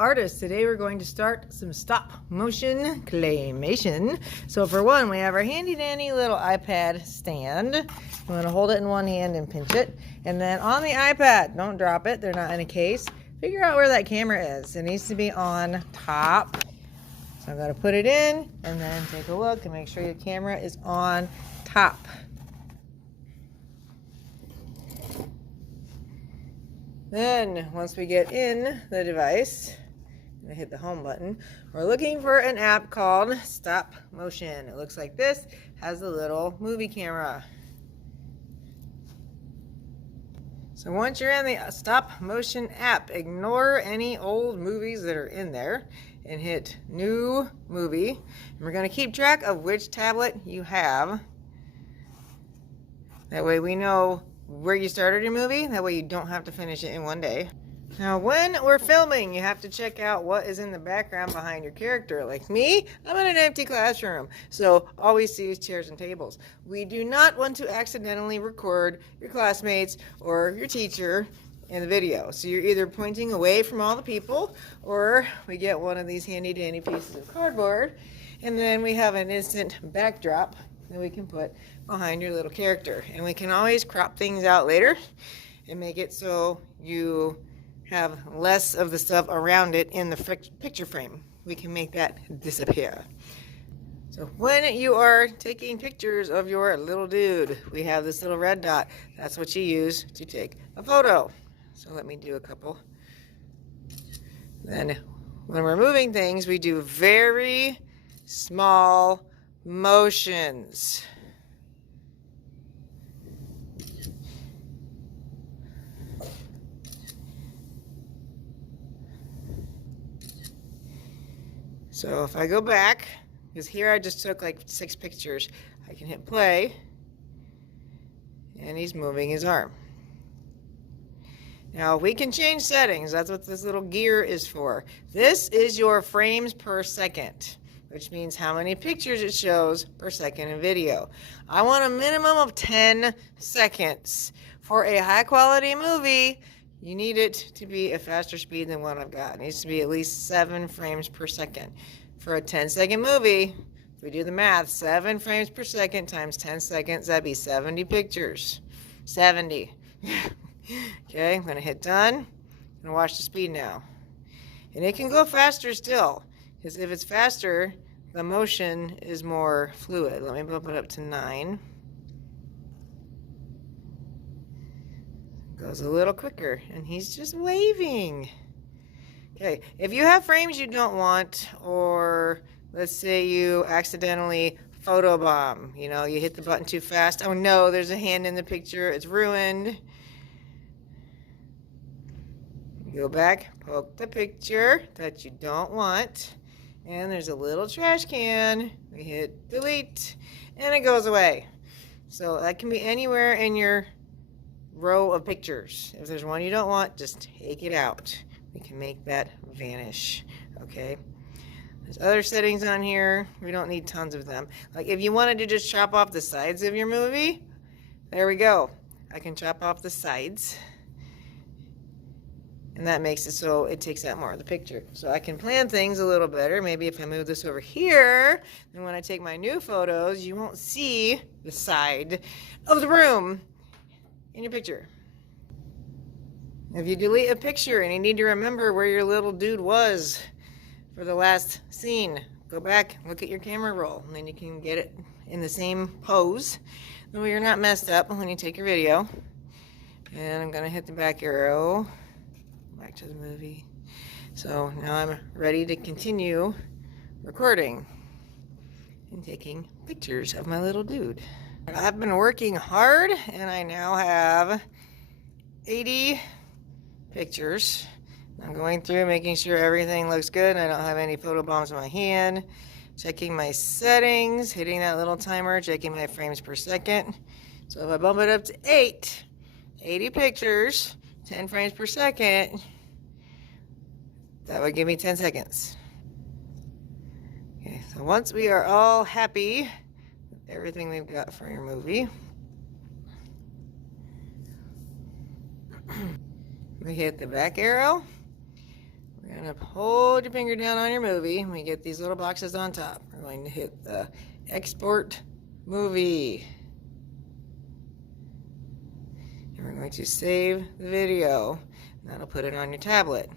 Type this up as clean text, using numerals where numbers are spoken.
artists. Today we're going to start some stop motion claymation. So for one, we have our handy dandy little iPad stand. I'm going to hold it in one hand and pinch it. And then on the iPad, don't drop it, they're not in a case. Figure out where that camera is. It needs to be on top. So I'm going to put it in and then take a look and make sure your camera is on top. Then, once we get in the device, and I hit the home button, we're looking for an app called Stop Motion. It looks like this, has a little movie camera. So once you're in the Stop Motion app, ignore any old movies that are in there and hit New Movie. And we're going to keep track of which tablet you have. That way we know where you started your movie. That way you don't have to finish it in one day. Now when we're filming, you have to check out what is in the background behind your character. Like me, I'm in an empty classroom, so all we see is chairs and tables. We do not want to accidentally record your classmates or your teacher in the video. So you're either pointing away from all the people, or we get one of these handy dandy pieces of cardboard, and then we have an instant backdrop that we can put behind your little character. And we can always crop things out later and make it so you have less of the stuff around it in the picture frame. We can make that disappear. So when you are taking pictures of your little dude, we have this little red dot. That's what you use to take a photo. So let me do a couple. Then when we're moving things, we do very small motions. So if I go back, because here I just took like 6 pictures, I can hit play, and he's moving his arm. Now we can change settings. That's what this little gear is for. This is your frames per second, which means how many pictures it shows per second in video. I want a minimum of 10 seconds. For a high quality movie, you need it to be a faster speed than what I've got. It needs to be at least 7 frames per second. For a 10-second movie, if we do the math, 7 frames per second times 10 seconds, that'd be 70 pictures. 70. Okay, I'm gonna hit done. I'm gonna watch the speed now. And it can go faster still, because if it's faster, the motion is more fluid. Let me bump it up to 9. Goes a little quicker, and he's just waving. Okay, if you have frames you don't want, or let's say you accidentally photobomb, you know, you hit the button too fast. Oh no, there's a hand in the picture, it's ruined. Go back, poke the picture that you don't want, and there's a little trash can. We hit delete, and it goes away. So that can be anywhere in your row of pictures. If there's one you don't want, just take it out. We can make that vanish. Okay, there's other settings on here. We don't need tons of them. Like if you wanted to just chop off the sides of your movie, there we go. I can chop off the sides, and that makes it so it takes out more of the picture. So I can plan things a little better. Maybe if I move this over here, then when I take my new photos, you won't see the side of the room in your picture. If you delete a picture and you need to remember where your little dude was for the last scene, go back, look at your camera roll, and then you can get it in the same pose. That way you're not messed up when you take your video. And I'm gonna hit the back arrow, back to the movie. So now I'm ready to continue recording and taking pictures of my little dude. I've been working hard, and I now have 80 pictures. I'm going through making sure everything looks good and I don't have any photo bombs in my hand. Checking my settings, hitting that little timer, checking my frames per second. So if I bump it up to 80 pictures, 10 frames per second, that would give me 10 seconds. Okay, so once we are all happy with everything we've got for your movie, we hit the back arrow, We're going to hold your finger down on your movie. We get these little boxes on top. We're going to hit the export movie. And we're going to save the video. That'll put it on your tablet.